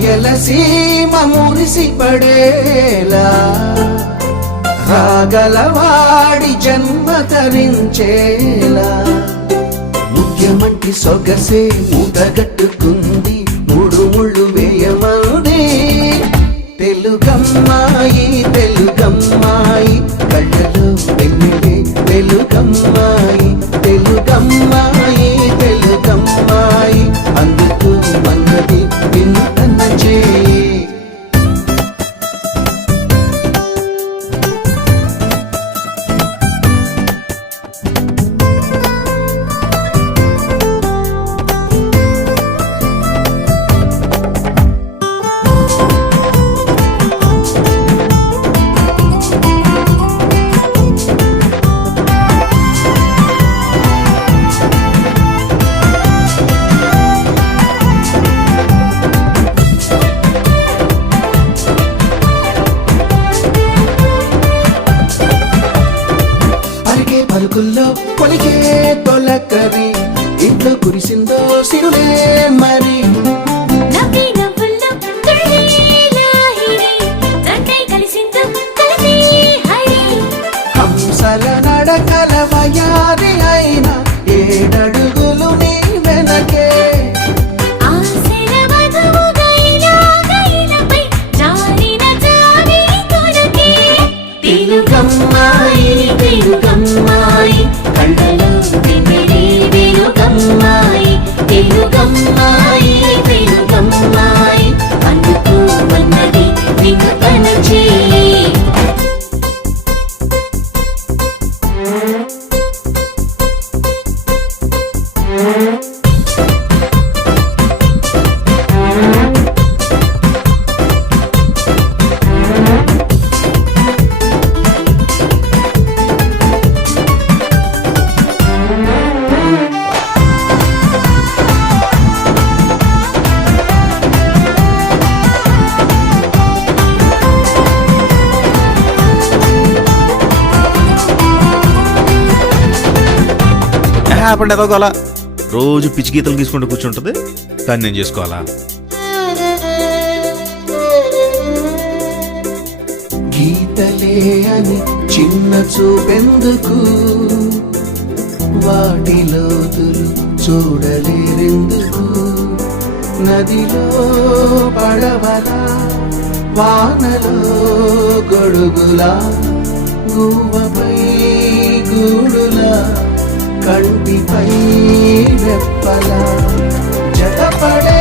రాయలసీమ మురిసిపడేలా రాగలవాడి జన్మ తరించేలా ముఖ్యమంటి సొగసే మూటగట్టుకుంది మూడు ముళ్ళు వేయమంది తెలుగమ్మాయి తెలుగమ్మాయి కళ్ళలో వెన్నెలే వెలుగమ్మాయి తెలుగమ్మాయి తెలుగమ్మాయి అందుకు మన్నది వింతన చేయి పలుకుల్లో కొలికే తొలకరి ఇంట్లో కురిసిందో సిరులే మరి హంసల నడకల వయారి అయిన ఏడడుగులు నీ వెనకే తెలుగమ్మాయి తెలుగమ్మాయి కళ్ళలో వెన్నెలే వెలుగమ్మాయి తెలుగమ్మాయి తెలుగమ్మాయి అందుకు మన్నది వింతన చేయి హ్యాపండి ఏదో అలా రోజు పిచ్చి గీతలు తీసుకుంటూ కూర్చుంటుంది కానీ నేను చేసుకోవాలా గీతలే అని చిన్న చూపెందుకు వాటిలోతులు చూడలేరెందుకు నదిలో పడవలా వానలో గొడుగులా గువ్వపై గూడులా కంటిపై రెప్పలా జతపడే